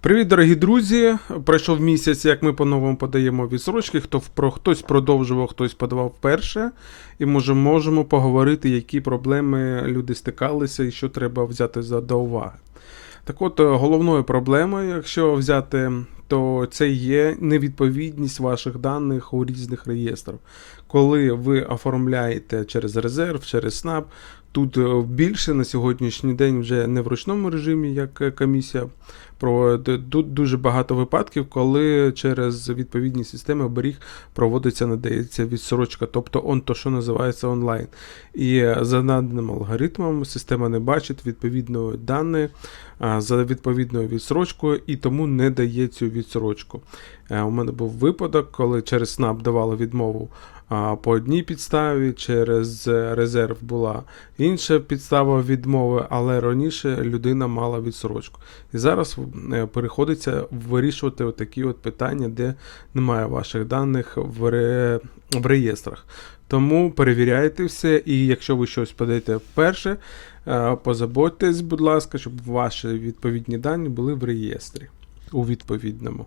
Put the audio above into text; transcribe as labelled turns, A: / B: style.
A: Привіт, дорогі друзі! Пройшов місяць, як ми по-новому подаємо відсрочки. Хто про хтось продовжував, хтось подавав вперше. І може, можемо поговорити, які проблеми люди стикалися і що треба взяти за до уваги. Так от, е, головною проблемою, якщо взяти, то це є невідповідність ваших даних у різних реєстрах. Коли ви оформляєте через резерв, через СНАП, тут е, більше на сьогоднішній день вже не в ручному режимі, як е, комісія проводить. Тут дуже багато випадків, коли через відповідні системи оберіг проводиться, надається відсрочка, тобто он то, що називається онлайн. І е, за наданим алгоритмом система не бачить відповідної дані за відповідною відсрочкою і тому не дає цю відсрочку. Е, У мене був випадок, коли через СНАП давали відмову по одній підставі, через е, резерв була інша підстава відмови, але раніше людина мала відсрочку. І зараз е, переходиться вирішувати такі от питання, де немає ваших даних в, ре... в реєстрах. Тому перевіряйте все, і якщо ви щось подаєте вперше, позаботьтесь, будь ласка, щоб ваші відповідні дані були в реєстрі у відповідному.